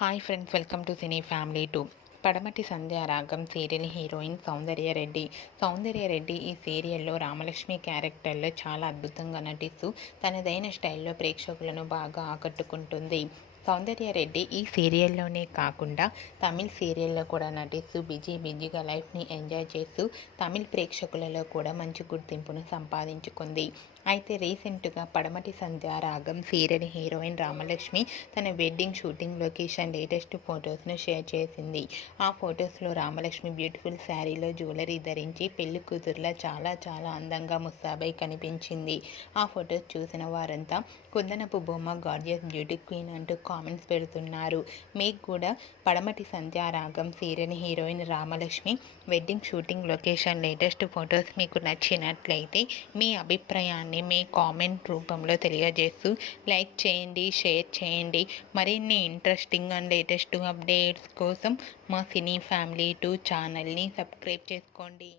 Hi friends, welcome to cine family 2. పడమటి Sandhyaragam serial heroine Soundarya Reddy. Soundarya Reddy ఈ సీరియల్లో రామలక్ష్మి క్యారెక్టర్లో చాలా అద్భుతంగా నటిస్తూ తనదైన స్టైల్లో ప్రేక్షకులను బాగా ఆకట్టుకుంటుంది. సౌందర్యరెడ్డి ఈ సీరియల్లోనే కాకుండా తమిళ్ సీరియల్లో కూడా నటిస్తూ బిజీగా లైఫ్ని ఎంజాయ్ చేస్తూ తమిళ్ ప్రేక్షకులలో కూడా మంచి గుర్తింపును సంపాదించుకుంది. అయితే రీసెంట్గా పడమటి సంధ్యారాగం సీరియల్ హీరోయిన్ రామలక్ష్మి తన వెడ్డింగ్ షూటింగ్ లొకేషన్ లేటెస్ట్ ఫొటోస్ను షేర్ చేసింది. ఆ ఫొటోస్లో రామలక్ష్మి బ్యూటిఫుల్ శారీలో జ్యువెలరీ ధరించి పెళ్లి కూతురులా చాలా అందంగా ముస్తాబై కనిపించింది. ఆ ఫొటోస్ చూసిన వారంతా కుందనపు బొమ్మ, గార్జియస్ బ్యూటీ క్వీన్ అంటూ కామెంట్స్ పెడుతున్నారు. మీకు కూడా Padamati Sandhyaragam serial heroine Ramalakshmi wedding shooting location latest photos మీకు నచ్చినట్లయితే మీ అభిప్రాయాన్ని మీ కామెంట్ రూపంలో తెలియజేస్తూ లైక్ చేయండి, షేర్ చేయండి. మరిన్ని ఇంట్రెస్టింగ్ అండ్ లేటెస్ట్ అప్డేట్స్ కోసం మా సినీ ఫ్యామిలీ 2 ఛానల్ని సబ్స్క్రైబ్ చేసుకోండి.